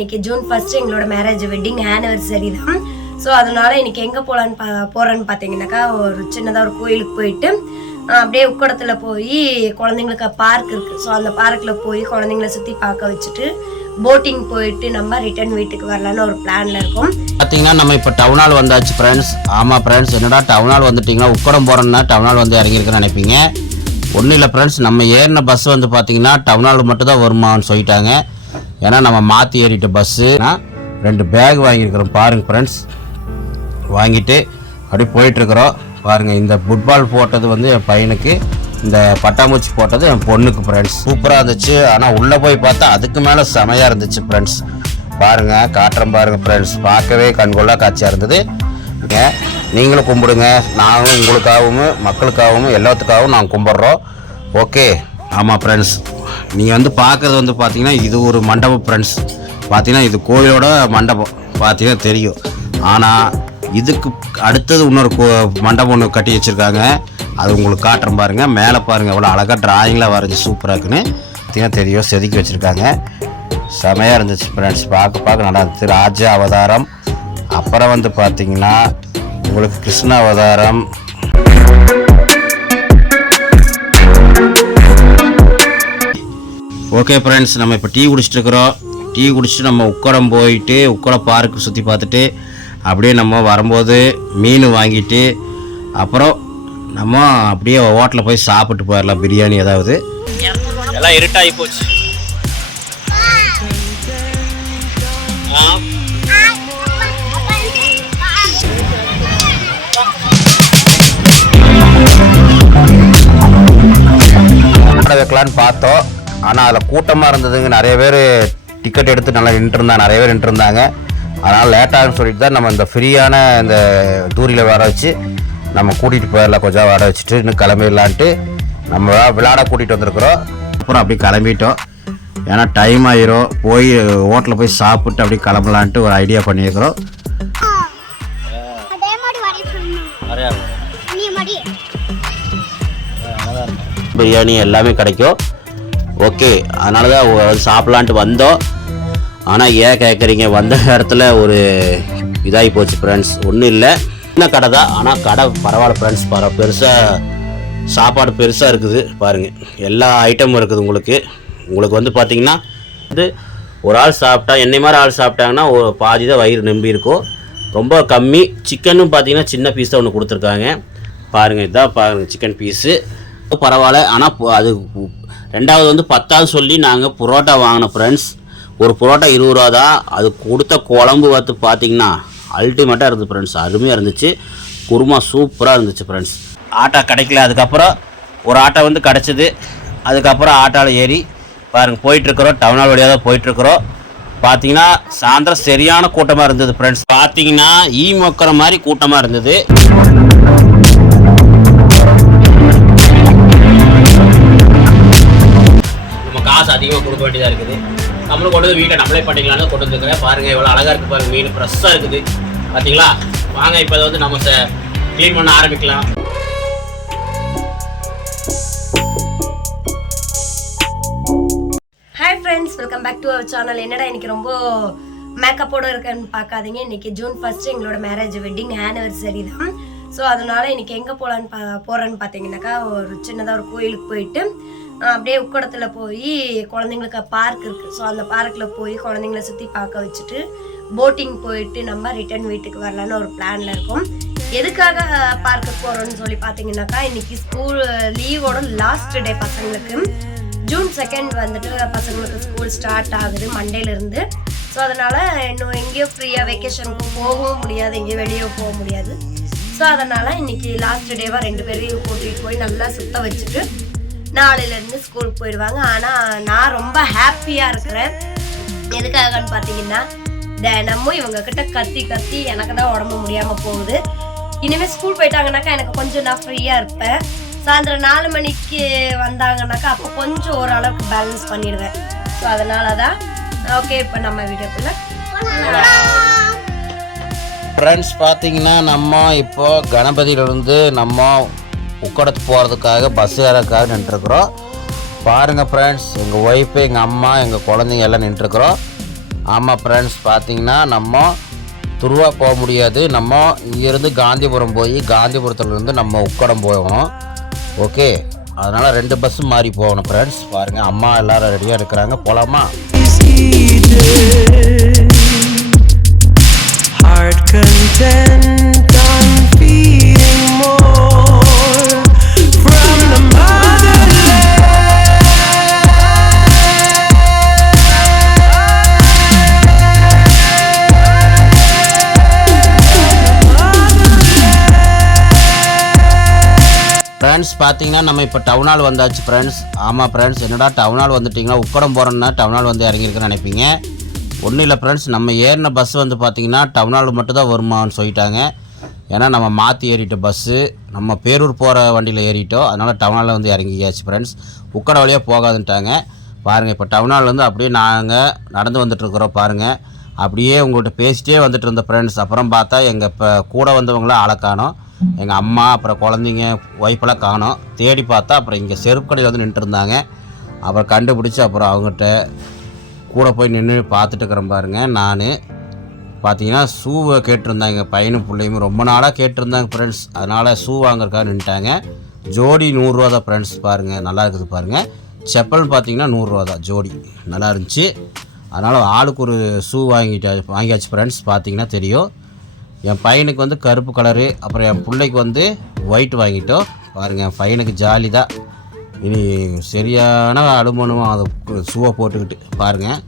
இன்னைக்கு June first எங்களோட marriage wedding anniversary தான். ஸோ அதனால இன்னைக்கு எங்கே போகலான்னு பா போகிறேன்னு பார்த்தீங்கன்னாக்கா ஒரு சின்னதாக ஒரு கோயிலுக்கு போயிட்டு அப்படியே உக்கடத்தில் போய் குழந்தைங்களுக்கு பார்க் இருக்குது ஸோ அந்த பார்க்கில் போய் குழந்தைங்கள சுற்றி பார்க்க வச்சுட்டு போட்டிங் போயிட்டு நம்ம ரிட்டர்ன் வீட்டுக்கு வரலான்னு ஒரு பிளான்ல இருக்கோம். பார்த்தீங்கன்னா நம்ம இப்போ டவுனால் வந்தாச்சு ஃப்ரெண்ட்ஸ் ஆமாம் ஃப்ரெண்ட்ஸ் என்னடா டவுனால் வந்துட்டிங்கன்னா உக்கடம் போகிறோன்னா டவுனால் வந்து இறங்கியிருக்குன்னு நினைப்பீங்க. ஒன்றும் இல்லை ஃப்ரெண்ட்ஸ் நம்ம ஏறின பஸ் வந்து பார்த்தீங்கன்னா டவுனால் மட்டும் தான் வருமான்னு சொல்லிட்டாங்க. ஏன்னா நம்ம மாற்றி ஏறிட்ட பஸ்ஸு ரெண்டு பேக் வாங்கியிருக்கிறோம் பாருங்க ஃப்ரெண்ட்ஸ் வாங்கிட்டு அப்படியே போயிட்டுருக்குறோம். பாருங்கள் இந்த ஃபுட்பால் போட்டது வந்து என் பையனுக்கு இந்த பட்டாம்பூச்சி போட்டது என் பொண்ணுக்கு ஃப்ரெண்ட்ஸ் சூப்பராக இருந்துச்சு. ஆனால் உள்ளே போய் பார்த்தா அதுக்கு மேலே செமையாக இருந்துச்சு ஃப்ரெண்ட்ஸ் பாருங்கள் காட்டுறோம் பாருங்கள் ஃப்ரெண்ட்ஸ் பார்க்கவே கண்கொள்ளா காட்சியாக இருந்தது. நீங்களும் கும்பிடுங்க. நாங்களும் உங்களுக்காகவும் மக்களுக்காகவும் எல்லாத்துக்காகவும் நாங்கள் கும்பிட்றோம். ஓகே ஆமாம் ஃப்ரெண்ட்ஸ் நீங்கள் வந்து பார்க்குறது வந்து பார்த்தீங்கன்னா இது ஒரு மண்டபம் ஃப்ரெண்ட்ஸ் பார்த்தீங்கன்னா இது கோயிலோட மண்டபம். பார்த்தீங்கன்னா தெரியும். ஆனால் இதுக்கு அடுத்தது இன்னொரு கோ மண்டபம் ஒன்று கட்டி வச்சுருக்காங்க. அது உங்களுக்கு காட்டுற பாருங்கள் மேலே பாருங்கள் எவ்வளோ அழகாக டிராயிங்கில் வரைஞ்சி சூப்பராக இருக்குன்னு. பார்த்தீங்கன்னா தெரியும். செதுக்கி வச்சுருக்காங்க. செமையாக இருந்துச்சு ஃப்ரெண்ட்ஸ் பார்க்க பார்க்க நல்லா இருந்துச்சு. ராஜ அவதாரம். அப்புறம் வந்து பார்த்தீங்கன்னா உங்களுக்கு கிருஷ்ண அவதாரம். ஓகே ஃப்ரெண்ட்ஸ் நம்ம இப்போ டீ குடிச்சிட்டு இருக்கிறோம் டீ குடிச்சிட்டு நம்ம உக்கடம் போயிட்டு உக்கட பார்க்கு சுற்றி பார்த்துட்டு அப்படியே நம்ம வரும்போது மீன் வாங்கிட்டு அப்புறம் நம்ம அப்படியே ஹோட்டலில் போய் சாப்பிட்டு போயிடலாம் பிரியாணி ஏதாவது. எல்லாம் இருட்டாகி போச்சு. வைக்கலான்னு பார்த்தோம். ஆனால் அதில் கூட்டமாக இருந்ததுங்க. நிறைய பேர் டிக்கெட் எடுத்து நல்லா நின்றுருந்தாங்க நிறைய பேர் நின்றுருந்தாங்க. அதனால் லேட்டாகுன்னு சொல்லிட்டு தான் நம்ம இந்த ஃப்ரீயான இந்த தூரியில் வர வச்சு நம்ம கூட்டிகிட்டு போயிடலாம் கொஞ்சம் வர வச்சுட்டு இன்னும் கிளம்பிடலான்ட்டு நம்ம விளையாட கூட்டிகிட்டு வந்திருக்கிறோம். அப்புறம் அப்படியே கிளம்பிட்டோம். ஏன்னா டைம் ஆயிரும். போய் ஹோட்டலில் போய் சாப்பிட்டு அப்படியே கிளம்பலான்ட்டு ஒரு ஐடியா பண்ணியிருக்கிறோம். பிரியாணி எல்லாமே கிடைக்கும். ஓகே அதனால தான் சாப்பிட்லான்ட்டு வந்தோம். ஆனால் ஏன் கேட்குறீங்க வந்த இடத்துல ஒரு இதாகி போச்சு ஃப்ரெண்ட்ஸ் ஒன்றும் இல்லை. சின்ன கடை தான். ஆனால் கடை பரவாயில்ல ஃப்ரெண்ட்ஸ் பர பெருசாக சாப்பாடு பெருசாக இருக்குது. பாருங்கள் எல்லா ஐட்டமும் இருக்குது உங்களுக்கு. உங்களுக்கு வந்து பார்த்தீங்கன்னா வந்து ஒரு ஆள் சாப்பிட்டா என்னை மாதிரி ஆள் சாப்பிட்டாங்கன்னா ஒரு பாதி தான் வயிறு நம்பி இருக்கும். ரொம்ப கம்மி. சிக்கனும் பார்த்தீங்கன்னா சின்ன பீஸ் தான் ஒன்று கொடுத்துருக்காங்க. பாருங்கள் இதான் பாருங்கள் சிக்கன் பீஸு பரவாயில்ல. ஆனால் அது ரெண்டாவது வந்து பத்தாவது சொல்லி நாங்கள் புரோட்டா வாங்கினோம் ஃப்ரெண்ட்ஸ் ஒரு புரோட்டா இருபது ரூபா தான். அது கொடுத்த குழம்பு பார்த்து பார்த்தீங்கன்னா அல்டிமேட்டாக இருந்தது ஃப்ரெண்ட்ஸ் அருமையாக இருந்துச்சு. குருமா சூப்பராக இருந்துச்சு ஃப்ரெண்ட்ஸ் ஆட்டோ கிடைக்கல. அதுக்கப்புறம் ஒரு ஆட்டோ வந்து கிடச்சிது. அதுக்கப்புறம் ஆட்டோவில் ஏறி பாருங்கள் போயிட்டுருக்குறோம். டவுனால் வழியாக தான் போயிட்டுருக்குறோம். பார்த்தீங்கன்னா சாயந்தரம் சரியான கூட்டமாக இருந்தது ஃப்ரெண்ட்ஸ் பார்த்தீங்கன்னா ஈ மொக்கிற மாதிரி கூட்டமாக இருந்தது. அதிகமாக கொடுக்க வேண்டியதாக இருக்குது. நம்மளும் கொண்டு வந்து வீட்டை நம்மளே பண்ணிக்கலாம்னு கொண்டு வந்துருக்கிறேன் பாருங்கள் எவ்வளோ அழகாக இருக்குது பாருங்கள் மீன் ஃப்ரெஷ்ஷாக இருக்குது. பார்த்தீங்களா வாங்க இப்போ அதை வந்து நம்ம க்ளீன் பண்ண ஆரம்பிக்கலாம். Hi friends welcome back to our channel என்னடா இன்னைக்கு ரொம்ப மேக்கப்போட இருக்கேன்னு பார்க்காதீங்க. இன்னைக்கு ஜூன் ஃபர்ஸ்ட் எங்களோட மேரேஜ் வெட்டிங் ஆனிவர்சரி தான். ஸோ அதனால இன்னைக்கு எங்கே போகலான்னு பா போகிறேன்னு பார்த்தீங்கன்னாக்கா ஒரு சின்னதாக ஒரு கோயிலுக்கு போயிட்டு அப்படியே உக்கடத்தில் போய் குழந்தைங்களுக்கு பார்க் இருக்குது ஸோ அந்த பார்க்கில் போய் குழந்தைங்கள சுற்றி பார்க்க வச்சுட்டு போட்டிங் போயிட்டு நம்ம ரிட்டர்ன் வீட்டுக்கு வரலான்னு ஒரு பிளானில் இருக்கோம். எதுக்காக பார்க்க போகிறோம்னு சொல்லி பார்த்தீங்கன்னாக்கா இன்னைக்கு ஸ்கூல் லீவோட லாஸ்ட் டே பசங்களுக்கு ஜூன் செகண்ட் வந்துட்டு பசங்களுக்கு ஸ்கூல் ஸ்டார்ட் ஆகுது மண்டேலேருந்து. ஸோ அதனால இன்னும் எங்கேயும் ஃப்ரீயாக வெக்கேஷனுக்கு போகவும் முடியாது எங்கேயும் வெளியே போக முடியாது. ஸோ அதனால இன்னைக்கு லாஸ்ட் டேவாக ரெண்டு பேரையும் கூட்டிகிட்டு போய் நல்லா சுத்த வச்சுட்டு நாளையிலேருந்து ஸ்கூலுக்கு போயிடுவாங்க. ஆனால் நான் ரொம்ப ஹாப்பியாக இருக்கிறேன். எதுக்காகன்னு பார்த்தீங்கன்னா தினமும் இவங்க கிட்ட கத்தி கத்தி எனக்கு தான் உடம்பு முடியாமல் போகுது. இனிமேல் ஸ்கூல் போயிட்டாங்கனாக்கா எனக்கு கொஞ்சம் நான் ஃப்ரீயாக இருப்பேன். சாயந்தரம் நாலு மணிக்கு வந்தாங்கனாக்கா அப்போ கொஞ்சம் ஓரளவுக்கு பேலன்ஸ் பண்ணிடுவேன். ஸோ அதனால தான் ஓகே இப்போ நம்ம வீடியோக்குள்ள ஃப்ரெண்ட்ஸ் பார்த்தீங்கன்னா நம்ம இப்போ கணபதியிலிருந்து நம்ம உக்கடத்து போகிறதுக்காக பஸ் ஏறக்காக நின்றுருக்குறோம். பாருங்கள் ஃப்ரெண்ட்ஸ் எங்கள் ஒய்ஃபு எங்கள் அம்மா எங்கள் குழந்தைங்க எல்லாம் நின்றுருக்குறோம். ஆமாம் ஃப்ரெண்ட்ஸ் பார்த்தீங்கன்னா நம்ம துருவா போக முடியாது. நம்ம இங்கேருந்து காந்திபுரம் போய் காந்திபுரத்துலேருந்து நம்ம உக்கடம் போகணும். ஓகே அதனால் ரெண்டு பஸ்ஸு மாறி போகணும் ஃப்ரெண்ட்ஸ் பாருங்கள் அம்மா எல்லோரும் ரெடியாக இருக்கிறாங்க. போகலாமா Heart content. ஃப்ரெண்ட்ஸ் பார்த்தீங்கன்னா நம்ம இப்போ டவுனால் வந்தாச்சு ஃப்ரெண்ட்ஸ் ஆமாம் ஃப்ரெண்ட்ஸ் என்னடா டவுனால் வந்துட்டிங்கன்னா உக்கடம் போகிறோன்னா டவுனால் வந்து இறங்கியிருக்குன்னு நினைப்பீங்க. ஒன்றும் இல்லை ஃப்ரெண்ட்ஸ் நம்ம ஏறின பஸ் வந்து பார்த்தீங்கன்னா டவுனால் மட்டும்தான் வருமான்னு சொல்லிட்டாங்க. ஏன்னா நம்ம மாற்றி ஏறிட்ட பஸ்ஸு நம்ம பேரூர் போகிற வண்டியில் ஏறிட்டோம். அதனால் டவுனால் வந்து இறங்கியாச்சு ஃப்ரெண்ட்ஸ் உக்கட வழியாக போகாதுன்ட்டாங்க. பாருங்கள் இப்போ டவுனாலேருந்து அப்படியே நாங்கள் நடந்து வந்துட்டுருக்குறோம் பாருங்கள் அப்படியே உங்கள்கிட்ட பேசிகிட்டே வந்துட்டு இருந்த ஃப்ரெண்ட்ஸ் அப்புறம் பார்த்தா எங்கள் இப்போ கூட வந்தவங்களாம் ஆளை எங்கள் அம்மா அப்புறம் குழந்தைங்க ஒய்ஃபெல்லாம் காணோம். தேடி பார்த்தா அப்புறம் இங்கே செருப்பு கடையில் வந்து நின்றுருந்தாங்க அப்புறம் கண்டுபிடிச்சி அப்புறம் அவங்ககிட்ட கூட போய் நின்று பார்த்துட்டு இருக்கிறேன் பாருங்க நான். பார்த்தீங்கன்னா ஷூவை கேட்டிருந்தாங்க பையனும் பிள்ளையும். ரொம்ப நாளாக கேட்டிருந்தாங்க ஃப்ரெண்ட்ஸ் அதனால் ஷூ வாங்குறக்காக நின்ட்டாங்க ஜோடி நூறுரூவா தான் ஃப்ரெண்ட்ஸ் பாருங்கள் நல்லா இருக்குது பாருங்கள் செப்பல் பார்த்தீங்கன்னா நூறுரூவா தான் ஜோடி. நல்லா இருந்துச்சு. அதனால் ஆளுக்கு ஒரு ஷூ வாங்கிட்டா வாங்கியாச்சு ஃப்ரெண்ட்ஸ் பார்த்தீங்கன்னா தெரியும். என் பையனுக்கு வந்து கருப்பு கலரு அப்புறம் என் பிள்ளைக்கு வந்து ஒயிட் வாங்கிட்டோம். பாருங்கள் என் பையனுக்கு ஜாலி தான் இனி சரியான அலுமனும் அதை ஷூவை போட்டுக்கிட்டு. பாருங்கள்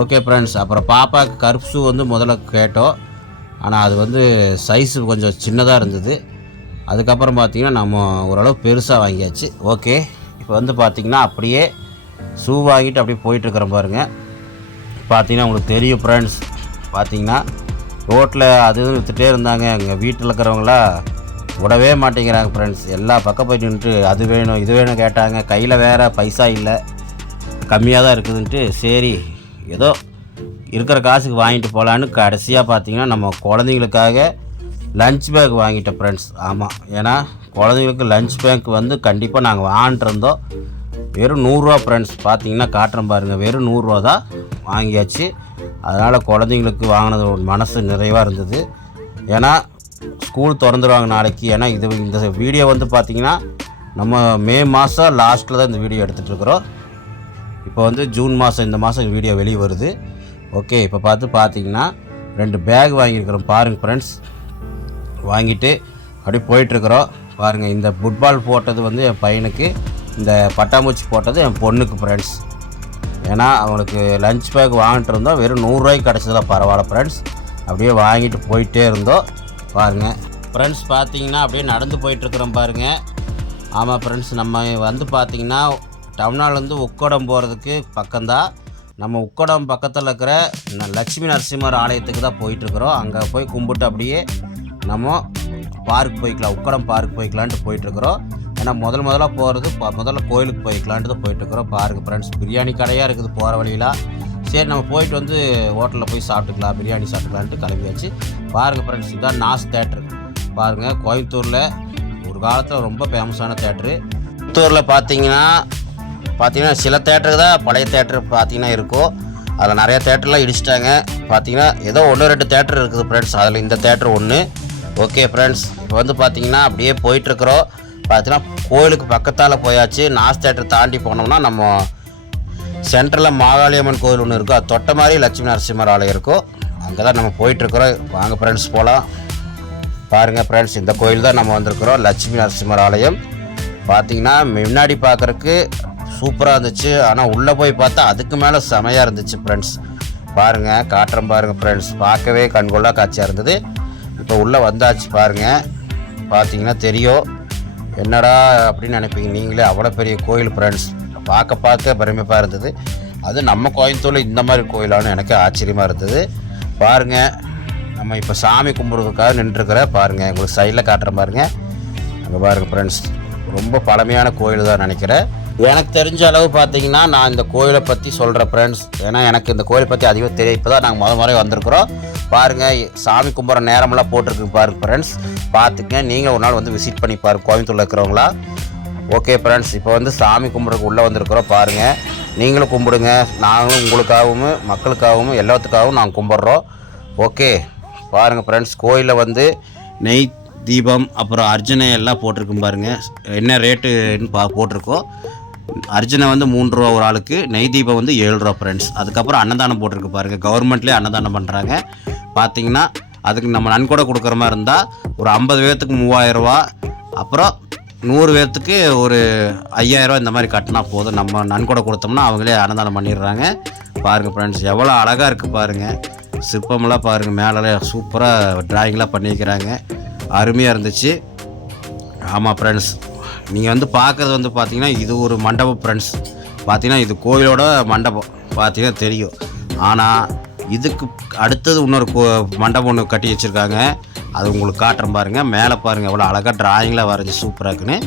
ஓகே ஃப்ரெண்ட்ஸ் அப்புறம் பாப்பாவுக்கு கருப்பு ஷூ வந்து முதல்ல கேட்டோம். ஆனால் அது வந்து சைஸு கொஞ்சம் சின்னதாக இருந்தது. அதுக்கப்புறம் பார்த்தீங்கன்னா நம்ம ஓரளவு பெருசாக வாங்கியாச்சு. ஓகே இப்போ வந்து பார்த்திங்கன்னா அப்படியே ஷூ வாங்கிட்டு அப்படியே போயிட்டுருக்குறேன் பாருங்கள் பார்த்தீங்கன்னா உங்களுக்கு தெரியும் ஃப்ரெண்ட்ஸ் பார்த்தீங்கன்னா ரோட்டில் அது இதுன்னு விற்றுட்டே இருந்தாங்க. எங்கள் வீட்டில் இருக்கிறவங்களா விடவே மாட்டேங்கிறாங்க ஃப்ரெண்ட்ஸ் எல்லா பக்கம் போய் நின்று அது வேணும் இது வேணும் கேட்டாங்க. கையில் வேறு பைசா இல்லை. கம்மியாக தான் இருக்குதுன்ட்டு சரி ஏதோ இருக்கிற காசுக்கு வாங்கிட்டு போகலான்னு கடைசியாக பார்த்தீங்கன்னா நம்ம குழந்தைங்களுக்காக லஞ்ச் பேக் வாங்கிட்டேன் ஃப்ரெண்ட்ஸ் ஆமாம் ஏன்னா குழந்தைங்களுக்கு லஞ்ச் பேக் வந்து கண்டிப்பாக நாங்கள் வாங்கிட்டுருந்தோம் வெறும் நூறுரூவா ஃப்ரெண்ட்ஸ் பார்த்தீங்கன்னா காட்டுறேன் பாருங்கள் வெறும் நூறுரூவா தான் வாங்கியாச்சு. அதனால் குழந்தைங்களுக்கு வாங்கினது ஒரு மனசு நிறைவாக இருந்தது. ஏன்னா ஸ்கூல் திறந்துருவாங்க நாளைக்கு. ஏன்னா இது இந்த வீடியோ வந்து பார்த்திங்கன்னா நம்ம மே மாதம் லாஸ்ட்டில் தான் இந்த வீடியோ எடுத்துகிட்ருக்குறோம் இப்போ வந்து ஜூன் மாதம் இந்த மாதம் வீடியோ வெளியே வருது. ஓகே இப்போ பார்த்து பார்த்தீங்கன்னா ரெண்டு பேக் வாங்கியிருக்கிறோம். பாருங்கள் ஃப்ரெண்ட்ஸ் வாங்கிட்டு அப்படியே போயிட்டுருக்குறோம் பாருங்கள் இந்த ஃபுட்பால் போட்டது வந்து என் பையனுக்கு இந்த பட்டாம்பூச்சி போட்டது என் பொண்ணுக்கு ஃப்ரெண்ட்ஸ் ஏன்னா அவங்களுக்கு லஞ்ச் பேக் வாங்கிட்டு இருந்தோம். வெறும் நூறுரூவாய்க்கு கிடச்சதா பரவாயில்ல ஃப்ரெண்ட்ஸ் அப்படியே வாங்கிட்டு போயிட்டே இருந்தோம். பாருங்கள் ஃப்ரெண்ட்ஸ் பார்த்தீங்கன்னா அப்படியே நடந்து போயிட்டுருக்குறோம் பாருங்கள் ஆமாம் ஃப்ரெண்ட்ஸ் நம்ம வந்து பார்த்தீங்கன்னா டவுனாலேருந்து உக்கடம் போகிறதுக்கு பக்கம்தான். நம்ம உக்கடம் பக்கத்தில் இருக்கிற ந- லட்சுமி நரசிம்மர் ஆலயத்துக்கு தான் போயிட்டுருக்குறோம் அங்கே போய் கும்பிட்டு அப்படியே நம்ம பார்க் போய்க்கலாம் உக்கடம் பார்க் போய்க்கலான்ட்டு போயிட்டுருக்குறோம் ஏன்னா முதல் முதல்ல போகிறது முதல்ல கோயிலுக்கு போய்க்கலான்ட்டு தான் போயிட்டுருக்குறோம். பாருங்க ஃப்ரெண்ட்ஸ் பிரியாணி கடையாக இருக்குது போகிற வழியில். சரி நம்ம போயிட்டு வந்து ஹோட்டலில் போய் சாப்பிட்டுக்கலாம் பிரியாணி சாப்பிட்டுக்கலான்ட்டு கிளம்பியாச்சு. பாருங்கள் ஃப்ரெண்ட்ஸ் இதுதான் நாஸ் தேட்டர். பாருங்கள் கோயம்புத்தூரில் ஒரு காலத்தில் ரொம்ப ஃபேமஸான தேட்ரு கோயம்புத்தூரில் பார்த்தீங்கன்னா பார்த்தீங்கன்னா சில தேட்டருக்கு தான் பழைய தேட்டர் பார்த்தீங்கன்னா இருக்கும். அதில் நிறைய தேட்டர்லாம் இடிச்சிட்டாங்க. பார்த்தீங்கன்னா ஏதோ ஒன்று ரெண்டு தேட்டர் இருக்குது ஃப்ரெண்ட்ஸ் அதில் இந்த தேட்டர் ஒன்று ஓகே ஃப்ரெண்ட்ஸ் இப்போ வந்து பார்த்தீங்கன்னா அப்படியே போயிட்டுருக்குறோம். பார்த்தீங்கன்னா கோயிலுக்கு பக்கத்தால் போயாச்சு. நாஸ் தேட்டர் தாண்டி போனோம்னா நம்ம சென்ட்ரலில் மாகாளியம்மன் கோயில் ஒன்று இருக்கும் அது தொட்ட மாதிரி லட்சுமி நரசிம்மர் ஆலயம் இருக்கும். அங்கே தான் நம்ம போயிட்டுருக்குறோம். வாங்க ஃப்ரெண்ட்ஸ் போகலாம் பாருங்கள் ஃப்ரெண்ட்ஸ் இந்த கோயில் தான் நம்ம வந்திருக்கிறோம். லட்சுமி நரசிம்மர் ஆலயம். பார்த்தீங்கன்னா முன்னாடி பார்க்குறக்கு சூப்பராக இருந்துச்சு. ஆனால் உள்ளே போய் பார்த்தா அதுக்கு மேலே செமையாக இருந்துச்சு ஃப்ரெண்ட்ஸ் பாருங்கள் காட்டுறோம் பாருங்கள் ஃப்ரெண்ட்ஸ் பார்க்கவே கண்கொள்ளா காட்சியாக இருந்தது. இப்போ உள்ளே வந்தாச்சு பாருங்கள் பார்த்தீங்கன்னா தெரியும். என்னடா அப்படின்னு நினைப்பீங்க. நீங்களே அவ்வளோ பெரிய கோயில் ஃப்ரெண்ட்ஸ் பார்க்க பார்க்க பெருமைப்பாக இருந்தது. அது நம்ம கோயம்புத்தூரில் இந்த மாதிரி கோயிலான்னு எனக்கு ஆச்சரியமாக இருந்தது. பாருங்கள் நம்ம இப்போ சாமி கும்பிட்றதுக்காக நின்றுருக்கிற பாருங்கள் உங்களுக்கு சைடில் காட்டுற பாருங்கள் அங்கே பாருங்கள் ஃப்ரெண்ட்ஸ் ரொம்ப பழமையான கோயில் தான் நினைக்கிறேன். எனக்கு தெரிஞ்ச அளவு பார்த்தீங்கன்னா நான் இந்த கோயிலை பற்றி சொல்கிறேன் ஃப்ரெண்ட்ஸ் ஏன்னா எனக்கு இந்த கோயிலை பற்றி அதிகம் தெரிய இப்போ தான் நாங்கள் முத முறை வந்திருக்கிறோம். பாருங்கள் சாமி கும்பிட்ற நேரமெல்லாம் போட்டிருக்கு பாருங்க ஃப்ரெண்ட்ஸ் பார்த்துங்க நீங்கள் ஒரு நாள் வந்து விசிட் பண்ணி பாருங்க கோயம்புத்தூரில் இருக்கிறவங்களா. ஓகே ஃப்ரெண்ட்ஸ் இப்போ வந்து சாமி கும்பிட்றதுக்கு உள்ளே வந்திருக்கிறோம் பாருங்கள் நீங்களும் கும்பிடுங்க. நாங்களும் உங்களுக்காகவும் மக்களுக்காகவும் எல்லாத்துக்காகவும் நாங்கள் கும்பிட்றோம். ஓகே பாருங்கள் ஃப்ரெண்ட்ஸ் கோயிலில் வந்து நெய் தீபம் அப்புறம் அர்ஜுனை எல்லாம் போட்டிருக்கும் பாருங்கள் என்ன ரேட்டுன்னு பா போட்டிருக்கோம். அர்ஜுனை வந்து மூன்று ரூபா ஒரு ஆளுக்கு நெய் தீபம் வந்து ஏழு ரூபா ஃப்ரெண்ட்ஸ் அதுக்கப்புறம் அன்னதானம் போட்டிருக்கு பாருங்கள் கவர்மெண்ட்லேயே அன்னதானம் பண்ணுறாங்க பார்த்தீங்கன்னா அதுக்கு நம்ம நன்கொடை கொடுக்குற மாதிரி இருந்தால் ஒரு ஐம்பது பேர்த்துக்கு மூவாயிரம் ரூபா அப்புறம் நூறு பேர்த்துக்கு ஒரு ஐயாயிரரூவா இந்த மாதிரி கட்டினா போதும். நம்ம நன்கொடை கொடுத்தோம்னா அவங்களே அன்னதானம் பண்ணிடுறாங்க. பாருங்கள் ஃப்ரெண்ட்ஸ் எவ்வளோ அழகாக இருக்குது பாருங்கள் சிற்பமெல்லாம் பாருங்கள் மேலே சூப்பராக டிராயிங்லாம் பண்ணியிருக்கிறாங்க. அருமையாக இருந்துச்சு. ஆமாம் ஃப்ரெண்ட்ஸ் நீங்கள் வந்து பார்க்குறது வந்து பார்த்தீங்கன்னா இது ஒரு மண்டபம் ஃப்ரெண்ட்ஸ் பார்த்தீங்கன்னா இது கோவிலோட மண்டபம். பார்த்தீங்கன்னா தெரியும். ஆனால் இதுக்கு அடுத்தது இன்னொரு கோ மண்டபம் ஒன்று கட்டி வச்சுருக்காங்க. அது உங்களுக்கு காட்டுறேன் பாருங்கள் மேலே பாருங்கள் எவ்வளோ அழகாக டிராயிங்கில் வரைஞ்சி சூப்பராக இருக்குன்னு.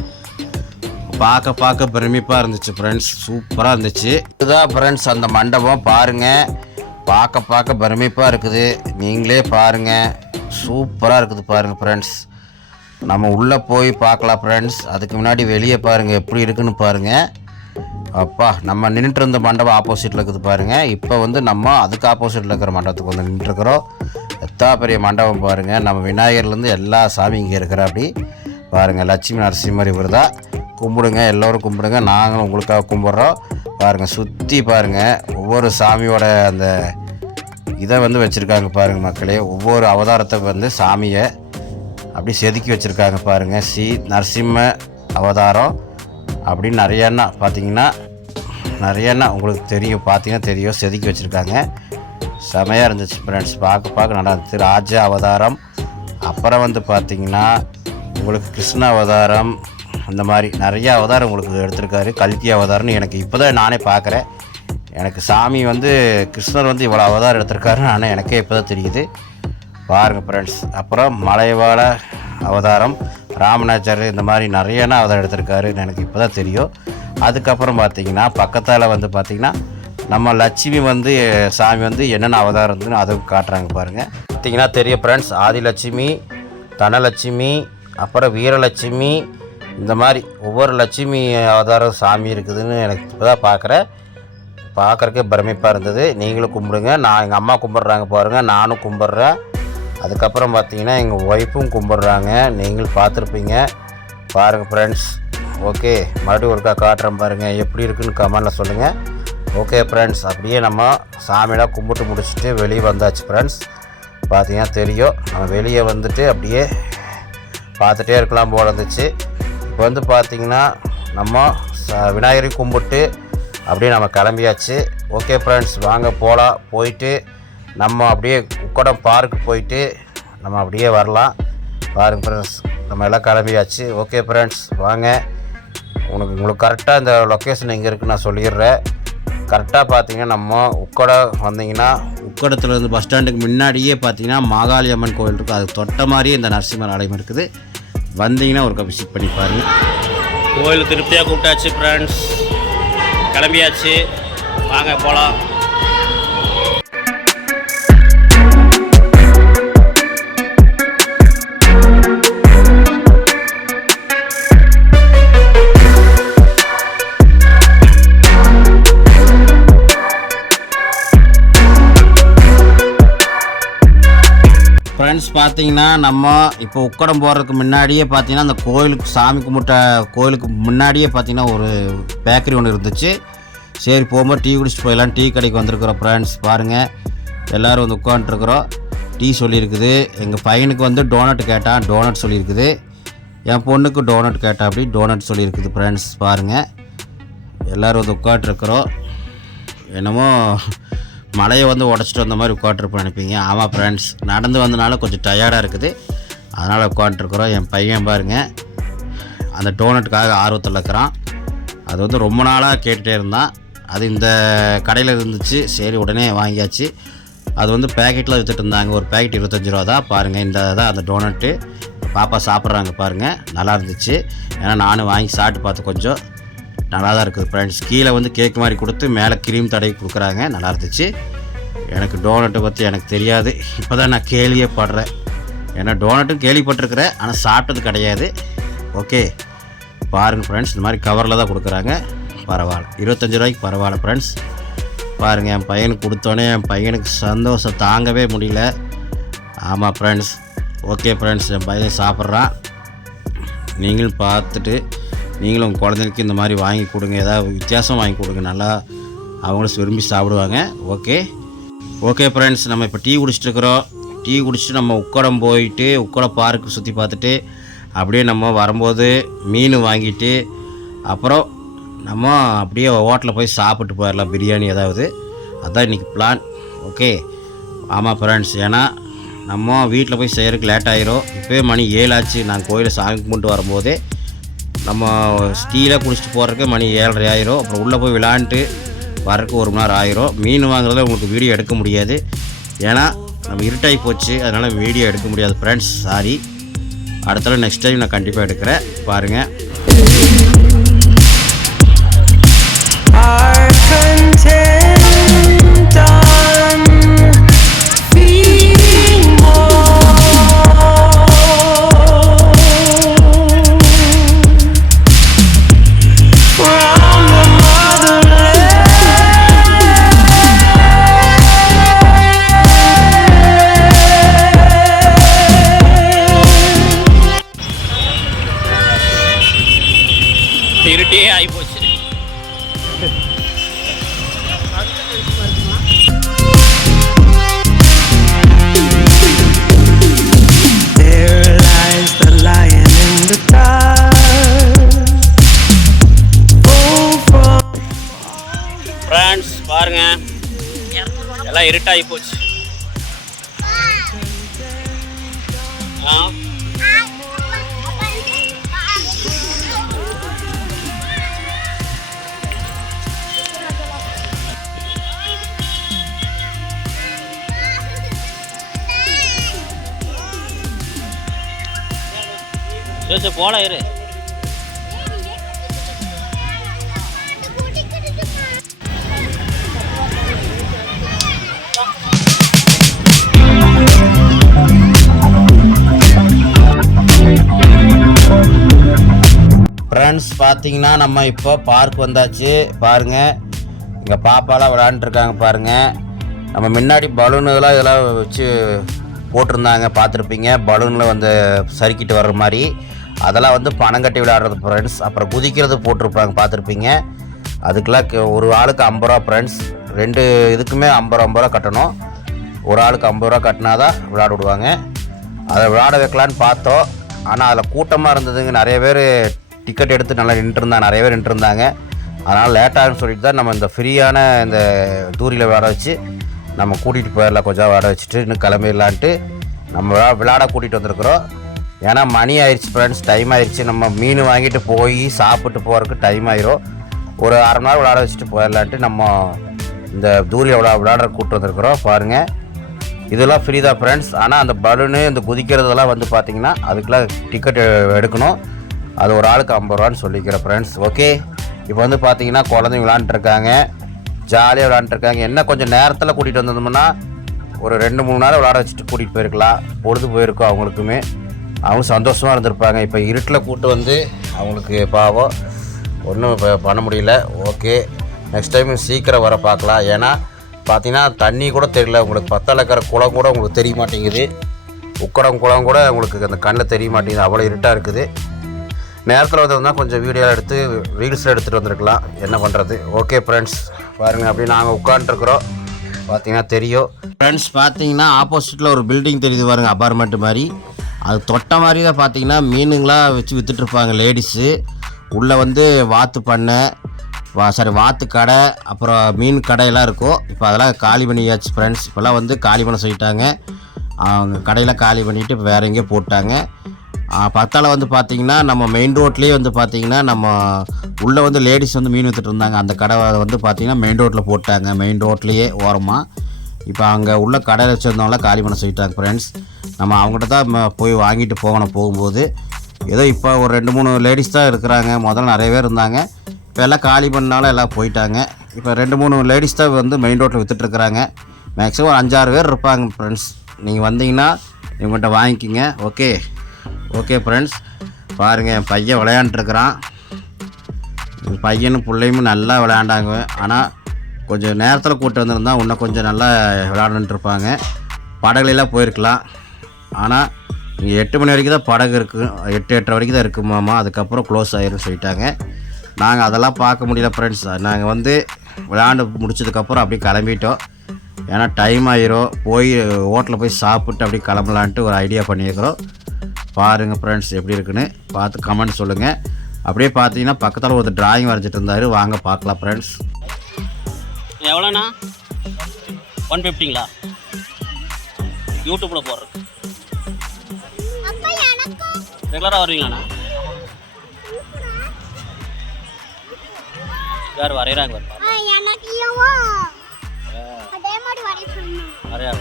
பார்க்க பார்க்க பிரமிப்பாக இருந்துச்சு ஃப்ரெண்ட்ஸ் சூப்பராக இருந்துச்சு. இதுதான் ஃப்ரெண்ட்ஸ் அந்த மண்டபம். பாருங்கள் பார்க்க பார்க்க பிரமிப்பாக இருக்குது. நீங்களே பாருங்கள் சூப்பராக இருக்குது பாருங்கள் ஃப்ரெண்ட்ஸ் நம்ம உள்ளே போய் பார்க்கலாம் ஃப்ரெண்ட்ஸ் அதுக்கு முன்னாடி வெளியே பாருங்கள் எப்படி இருக்குன்னு பாருங்கள் அப்பா நம்ம நின்றுட்டு இருந்த மண்டபம் ஆப்போசிட்டில் இருக்குது பாருங்கள் இப்போ வந்து நம்ம அதுக்கு ஆப்போசிட்டில் இருக்கிற மண்டபத்துக்கு வந்து நின்றுருக்குறோம் எத்தா பெரிய மண்டபம் பாருங்கள் நம்ம விநாயகர்லேருந்து எல்லா சாமி இங்கே இருக்கிற அப்படி பாருங்கள் லட்சுமி நரசிம்மர் இவர் தான். கும்பிடுங்க எல்லோரும் கும்பிடுங்க. நாங்களும் உங்களுக்காக கும்பிட்றோம். பாருங்கள் சுற்றி பாருங்கள் ஒவ்வொரு சாமியோட அந்த இதை வந்து வச்சுருக்காங்க பாருங்கள் மக்களே. ஒவ்வொரு அவதாரத்தை வந்து சாமியை அப்படி செதுக்கி வச்சுருக்காங்க பாருங்கள் ஸ்ரீ நரசிம்ம அவதாரம். அப்படின்னு நிறையண்ணா பார்த்தீங்கன்னா நிறையண்ணா உங்களுக்கு தெரியும். பார்த்தீங்கன்னா தெரியும். செதுக்கி வச்சுருக்காங்க. செமையாக இருந்துச்சு ஃப்ரெண்ட்ஸ் பார்க்க பார்க்க நல்லா இருந்துச்சு. ராஜ அவதாரம். அப்புறம் வந்து பார்த்தீங்கன்னா உங்களுக்கு கிருஷ்ண அவதாரம் அந்த மாதிரி நிறைய அவதாரம் உங்களுக்கு எடுத்திருக்காரு. கல்கி அவதாரம்னு எனக்கு இப்போ தான் நானே பார்க்குறேன். எனக்கு சாமி வந்து கிருஷ்ணர் வந்து இவ்வளோ அவதாரம் எடுத்திருக்காருன்னு ஆனால் எனக்கே இப்போ தான் தெரியுது. பாருங்கள் ஃப்ரெண்ட்ஸ் அப்புறம் மலைவாழ அவதாரம். ராமநாச்சாரியர் இந்த மாதிரி நிறையனா அவதாரம் எடுத்திருக்காருன்னு எனக்கு இப்போ தான் தெரியும். அதுக்கப்புறம் பார்த்தீங்கன்னா பக்கத்தால் வந்து பார்த்திங்கன்னா நம்ம லட்சுமி வந்து சாமி வந்து என்னென்ன அவதாரம் இருந்துன்னு அதுவும் காட்டுறாங்க பாருங்கள் பார்த்தீங்கன்னா தெரியும் ஃப்ரெண்ட்ஸ் ஆதிலட்சுமி தனலட்சுமி அப்புறம் வீரலட்சுமி இந்த மாதிரி ஒவ்வொரு லட்சுமி அவதாரம் சாமி இருக்குதுன்னு எனக்கு இப்போ தான் பார்க்குறேன் பார்க்குறக்கே பிரமிப்பாக இருந்தது. நீங்களும் கும்பிடுங்க. நான் எங்கள் அம்மா கும்பிட்றாங்க பாருங்கள் நானும் கும்பிட்றேன். அதுக்கப்புறம் பார்த்தீங்கன்னா எங்கள் ஒய்ஃபும் கும்பிட்றாங்க. நீங்களும் பார்த்துருப்பீங்க. பாருங்கள் ஃப்ரெண்ட்ஸ் ஓகே மறுபடியும் ஒருக்கா காட்டுறேன் பாருங்கள் எப்படி இருக்குன்னு கமெண்டில் சொல்லுங்கள் ஓகே ஃப்ரெண்ட்ஸ் அப்படியே நம்ம சாமியெலாம் கும்பிட்டு முடிச்சுட்டு வெளியே வந்தாச்சு ஃப்ரெண்ட்ஸ் பார்த்தீங்கன்னா தெரியும். நம்ம வெளியே வந்துட்டு அப்படியே பார்த்துட்டே இருக்கலாம் போல இருந்துச்சு. இப்போ வந்து பார்த்திங்கன்னா நம்ம ச- விநாயகரை கும்பிட்டு அப்படியே நம்ம கிளம்பியாச்சு. ஓகே ஃப்ரெண்ட்ஸ் வாங்க போகலாம் போயிட்டு நம்ம அப்படியே உக்கடம் பார்க்கு போயிட்டு நம்ம அப்படியே வரலாம். பாருங்க ஃப்ரெண்ட்ஸ் நம்ம எல்லாம் கிளம்பியாச்சு. ஓகே ஃப்ரெண்ட்ஸ் வாங்க. உனக்கு உங்களுக்கு கரெக்டாக இந்த லொக்கேஷன் எங்கே இருக்குன்னு நான் சொல்லிடுறேன். கரெக்டாக பார்த்தீங்கன்னா நம்ம உக்கடம் வந்தீங்கன்னா உக்கடத்துலேருந்து பஸ் ஸ்டாண்டுக்கு முன்னாடியே பார்த்தீங்கன்னா மாகாளி அம்மன் கோவில் இருக்குது அது தொட்ட மாதிரியே இந்த நரசிம்மர் ஆலயம் இருக்குது. வந்தீங்கன்னா ஒரு விசிட் பண்ணி பாருங்க. கோயில் திருப்தியாக கூப்பிட்டாச்சு ஃப்ரெண்ட்ஸ் கிளம்பியாச்சு. வாங்க போகலாம் ஃப்ரெண்ட்ஸ் பார்த்தீங்கன்னா நம்ம இப்போ உக்கடம் போகிறதுக்கு முன்னாடியே பார்த்தீங்கன்னா அந்த கோயிலுக்கு சாமி கும்பிட்ட கோயிலுக்கு முன்னாடியே பார்த்தீங்கன்னா ஒரு பேக்கரி ஒன்று இருந்துச்சு. சரி போகும்போது டீ குடிச்சிட்டு போயிடலாம். டீ கடைக்கு வந்திருக்கிறோம் ஃப்ரெண்ட்ஸ் பாருங்கள் எல்லோரும் வந்து உட்காந்துருக்குறோம் டீ சொல்லியிருக்குது. எங்கள் பையனுக்கு வந்து டோனட் கேட்டான். டோனட் சொல்லியிருக்குது. என் பொண்ணுக்கு டோனட் கேட்டா அப்படி டோனட் சொல்லியிருக்குது ஃப்ரெண்ட்ஸ் பாருங்கள் எல்லோரும் வந்து உட்காந்துருக்குறோம் என்னமோ மலையை வந்து உடச்சிட்டு வந்த மாதிரி உட்காந்துருப்போம் நினைப்பீங்க. ஆமாம் ஃப்ரெண்ட்ஸ் நடந்து வந்தனால கொஞ்சம் டயர்டாக இருக்குது. அதனால் உட்காந்துருக்குறோம் என் பையன் பாருங்கள் அந்த டோனட்டுக்காக ஆர்வத்தில் இருக்கிறான். அது வந்து ரொம்ப நாளாக கேட்டுகிட்டே இருந்தான். அது இந்த கடையில் இருந்துச்சு. சரி உடனே வாங்கியாச்சு. அது வந்து பேக்கெட்டில் விற்றுட்டு இருந்தாங்க. ஒரு பேக்கெட் இருபத்தஞ்சி ரூபா தான். பாருங்கள் இந்த தான் அந்த டோனட்டு பாப்பா சாப்பிட்றாங்க பாருங்கள் நல்லா இருந்துச்சு. ஏன்னா நானும் வாங்கி சாப்பிட்டு பார்த்து கொஞ்சம். நல்லா தான் இருக்குது. ஃப்ரெண்ட்ஸ் கீழே வந்து கேக் மாதிரி கொடுத்து மேலே க்ரீம் தடவி கொடுக்குறாங்க. நல்லா இருந்துச்சு. எனக்கு டோனட்டை பற்றி எனக்கு தெரியாது. இப்போ தான் நான் கேள்வியே படுறேன். ஏன்னா டோனட்டும் கேள்விப்பட்டிருக்கிறேன். ஆனால் சாப்பிட்டது கிடையாது. ஓகே பாருங்கள் ஃப்ரெண்ட்ஸ் இந்த மாதிரி கவரில் தான் கொடுக்குறாங்க. பரவாயில்ல. இருபத்தஞ்சி ரூபாய்க்கு பரவாயில்ல ஃப்ரெண்ட்ஸ் பாருங்கள் என் பையனுக்கு கொடுத்தோன்னே என் பையனுக்கு சந்தோஷம் தாங்கவே முடியல. ஆமாம் ஃப்ரெண்ட்ஸ் ஓகே ஃப்ரெண்ட்ஸ் என் பையன் சாப்பிட்றான். நீங்களும் பார்த்துட்டு நீங்களும் உங்கள் குழந்தைங்களுக்கு இந்த மாதிரி வாங்கி கொடுங்க ஏதாவது வித்தியாசம் வாங்கி கொடுங்க நல்லா அவங்களும் விரும்பி சாப்பிடுவாங்க. ஓகே ஓகே ஃப்ரெண்ட்ஸ் நம்ம இப்போ டீ குடிச்சிட்டு இருக்கிறோம் டீ குடிச்சிட்டு நம்ம உக்கடம் போயிட்டு உக்கடம் பார்க்கு சுற்றி பார்த்துட்டு அப்படியே நம்ம வரும்போது மீன் வாங்கிட்டு அப்புறம் நம்ம அப்படியே ஹோட்டலில் போய் சாப்பிட்டு போயிடலாம் பிரியாணி ஏதாவது. அதான் இன்றைக்கி பிளான் ஓகே ஆமாம் ஃப்ரெண்ட்ஸ் ஏன்னா நம்ம வீட்டில் போய் செய்கிறதுக்கு லேட் ஆயிரும். இப்போயே மணி ஏழாச்சு நான் கோயிலை சாமி கும்பிட்டு வரும்போதே நம்ம டீலாம் குடிச்சிட்டு போகிறதுக்கு மணி ஏழரை ஆயிரும். அப்புறம் உள்ளே போய் விளாண்டுட்டு வரக்கு ஒரு மணி நேரம் ஆயிரும். மீன் வாங்குறதுல உங்களுக்கு வீடியோ எடுக்க முடியாது. ஏன்னா நம்ம இருட்டாகி போச்சு. அதனால் வீடியோ எடுக்க முடியாது ஃப்ரெண்ட்ஸ் சாரி அடுத்த நெக்ஸ்ட் டைம் நான் கண்டிப்பாக எடுக்கிறேன். பாருங்கள் எல்லாம் இருட்டாகி போச்சு. போல இரு. பார்த்தீங்கன்னா நம்ம இப்போ பார்க் வந்தாச்சு. பாருங்கள் இங்கே பாப்பாலாம் விளாண்டுருக்காங்க பாருங்கள் நம்ம முன்னாடி பலூன் இதெல்லாம் வச்சு போட்டிருந்தாங்க பார்த்துருப்பீங்க. பலூனில் வந்து சறுக்கிட்டு வர்ற மாதிரி. அதெல்லாம் வந்து பணம் கட்டி விளையாடுறது ஃப்ரெண்ட்ஸ் அப்புறம் குதிக்கிறது போட்டிருப்பாங்க பார்த்துருப்பீங்க. அதுக்கெலாம் ஒரு ஆளுக்கு ஐம்பது ரூபா ஃப்ரெண்ட்ஸ் ரெண்டு இதுக்குமே ஐம்பது ஐம்பது ரூபா கட்டணும். ஒரு ஆளுக்கு ஐம்பது ரூபா கட்டினா தான் விளையாட விடுவாங்க. அதை விளையாட வைக்கலான்னு பார்த்தோம். ஆனால் அதில் கூட்டமாக இருந்ததுங்க. நிறைய பேர் டிக்கெட் எடுத்து நல்லா நின்றுருந்தாங்க நிறைய பேர் நின்றுருந்தாங்க. அதனால் லேட்டாகுன்னு சொல்லிட்டு தான் நம்ம இந்த ஃப்ரீயான இந்த தூரியில் விளையாட வச்சு நம்ம கூட்டிகிட்டு போயிடலாம் கொஞ்சம் விளையாட வச்சுட்டு இன்னும் கிளம்பிடலான்ட்டு நம்ம விளா விளையாட கூட்டிகிட்டு வந்திருக்கிறோம். ஏன்னா மணி ஆயிடுச்சு ஃப்ரெண்ட்ஸ் டைம் ஆயிடுச்சு நம்ம மீன் வாங்கிட்டு போய் சாப்பிட்டு போகிறதுக்கு டைம் ஆயிரும். ஒரு அரை மணி நேரம் விளையாட வச்சுட்டு போயிடலான்ட்டு நம்ம இந்த தூரியில் விளா விளையாடுற கூப்பிட்டு வந்திருக்கிறோம். பாருங்கள் இதெல்லாம் ஃப்ரீ தான் ஃப்ரெண்ட்ஸ் ஆனால் அந்த பலூனு இந்த குதிக்கிறதெல்லாம் வந்து பார்த்தீங்கன்னா அதுக்கெலாம் டிக்கெட் எடுக்கணும். அது ஒரு ஆளுக்கு ஐம்பது ரூபான்னு சொல்லிக்கிறேன் ஃப்ரெண்ட்ஸ் ஓகே இப்போ வந்து பார்த்தீங்கன்னா குழந்தைங்க விளாண்டுருக்காங்க ஜாலியாக விளாண்டுருக்காங்க என்ன கொஞ்சம் நேரத்தில் கூட்டிகிட்டு வந்தோம்னா ஒரு ரெண்டு மூணு நேரம் விளாட வச்சுட்டு கூட்டிகிட்டு போயிருக்கலாம். பொழுது போயிருக்கும் அவங்களுக்குமே. அவங்க சந்தோஷமாக இருந்திருப்பாங்க. இப்போ இருட்டில் கூட்டு வந்து அவங்களுக்கு பாவம். ஒன்றும் இப்போ பண்ண முடியல. ஓகே நெக்ஸ்ட் டைம் சீக்கிரம் வர பார்க்கலாம் ஏன்னா பார்த்தீங்கன்னா தண்ணி கூட தெரியல. உங்களுக்கு பத்தால இருக்கிற குளம் கூட உங்களுக்கு தெரிய மாட்டேங்குது. உக்கடம் குளம் கூட உங்களுக்கு அந்த கண்ணில் தெரிய மாட்டேங்குது. அவ்வளோ இருட்டாக இருக்குது. நேரத்தில் வந்திருந்தா கொஞ்சம் வீடியோ எடுத்து ரீல்ஸில் எடுத்துகிட்டு வந்திருக்கலாம். என்ன பண்ணுறது ஓகே ஃப்ரெண்ட்ஸ் பாருங்கள் அப்படி நாங்கள் உட்காந்துருக்குறோம் பார்த்தீங்கன்னா தெரியும். ஃப்ரெண்ட்ஸ் பார்த்தீங்கன்னா ஆப்போசிட்டில் ஒரு பில்டிங் தெரியுது பாருங்கள் அப்பார்ட்மெண்ட் மாதிரி. அது தொட்ட மாதிரி தான் பார்த்தீங்கன்னா மீனுங்களாம் வச்சு விற்றுட்ருப்பாங்க லேடிஸு உள்ளே வந்து வாத்து பண்ணை வா சாரி வாத்து கடை அப்புறம் மீன் கடையெல்லாம் இருக்கும். இப்போ அதெல்லாம் காலி பண்ணியாச்சு ஃப்ரெண்ட்ஸ் இப்போல்லாம் வந்து காலி பண்ண சொல்லிட்டாங்க. அவங்க கடையில் காலி பண்ணிவிட்டு இப்போ வேறு எங்கேயோ போட்டாங்க. பத்தால வந்து பார்த்தீங்கன்னா நம்ம மெயின் ரோட்லேயே வந்து பார்த்தீங்கன்னா நம்ம உள்ளே வந்து லேடிஸ் வந்து மீன் வித்துட்டு இருந்தாங்க. அந்த கடை வந்து பார்த்தீங்கன்னா மெயின் ரோட்டில் போட்டாங்க. மெயின் ரோட்லேயே ஓரமாக இப்போ அங்கே உள்ள கடை வச்சுருந்தவங்களாம் காலி பண்ண சொல்லிட்டாங்க ஃப்ரெண்ட்ஸ் நம்ம அவங்ககிட்ட தான் போய் வாங்கிட்டு போகணும் போகும்போது. ஏதோ இப்போ ஒரு ரெண்டு மூணு லேடிஸ் தான் இருக்கிறாங்க. முதல்ல நிறைய பேர் இருந்தாங்க. இப்போ எல்லாம் காலி பண்ணாலும் எல்லாம் போயிட்டாங்க. இப்போ ரெண்டு மூணு லேடிஸ் தான் வந்து மெயின் ரோட்டில் விற்றுட்ருக்குறாங்க மேக்ஸிமம் ஒரு அஞ்சாறு பேர் இருப்பாங்க ஃப்ரெண்ட்ஸ் நீங்கள் வந்தீங்கன்னா இவங்கள்ட்ட வாங்கிக்கிங்க. ஓகே ஓகே ஃப்ரெண்ட்ஸ் பாருங்கள் என் பையன் விளையாண்டுருக்குறான். என் பையனும் பிள்ளையும் நல்லா விளையாண்டாங்க. ஆனால் கொஞ்சம் நேரத்தில் கூட்டு வந்திருந்தா இன்னும் கொஞ்சம் நல்லா விளையாண்டுட்டு இருப்பாங்க படகுலாம் போயிருக்கலாம். ஆனால் இங்கே எட்டு மணி வரைக்கும் தான் படகு இருக்குது எட்டு எட்டரை வரைக்கும் தான் இருக்குமாம்மா அதுக்கப்புறம் க்ளோஸ் ஆயிரும் சொல்லிட்டாங்க. நாங்கள் அதெல்லாம் பார்க்க முடியல ஃப்ரெண்ட்ஸ் நாங்கள் வந்து விளையாண்டு முடிச்சதுக்கப்புறம் அப்படியே கிளம்பிட்டோம். ஏன்னா டைம் ஆயிரும். போய் ஹோட்டலில் போய் சாப்பிட்டு அப்படியே கிளம்பலான்ட்டு ஒரு ஐடியா பண்ணியிருக்கிறோம். பாருங்கள் ஃப்ரெண்ட்ஸ் எப்படி இருக்குன்னு. பார்த்து கமெண்ட் சொல்லுங்கள் அப்படியே பார்த்தீங்கன்னா பக்கத்தில் ஒரு டிராயிங் வரைஞ்சிட்டு இருந்தார். வாங்க பார்க்கலாம் ஃப்ரெண்ட்ஸ் எவ்வளோண்ணா? ஒன் ஃபிஃப்டிங்களா யூடியூப்பில் போடுறது ரெகுலராக வருவீங்களாண்ணா? யார் வரைகிறாங்க வரைய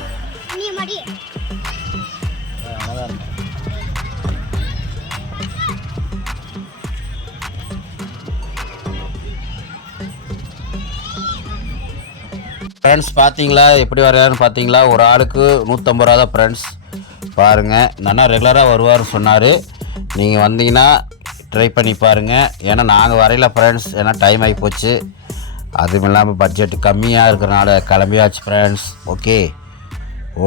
ஃப்ரெண்ட்ஸ் பார்த்தீங்களா எப்படி வரையான்னு பார்த்தீங்களா ஒரு ஆளுக்கு நூற்றம்பது ரூபா தான் ஃப்ரெண்ட்ஸ் பாருங்கள் நல்லா ரெகுலராக வருவார்னு சொன்னார். நீங்கள் வந்தீங்கன்னா ட்ரை பண்ணி பாருங்கள் ஏன்னா நாங்கள் வரையில ஃப்ரெண்ட்ஸ் ஏன்னா டைம் ஆகி போச்சு. அதுவும் இல்லாமல் பட்ஜெட் கம்மியாக இருக்கிறனால கிளம்பியாச்சு ஃப்ரெண்ட்ஸ் ஓகே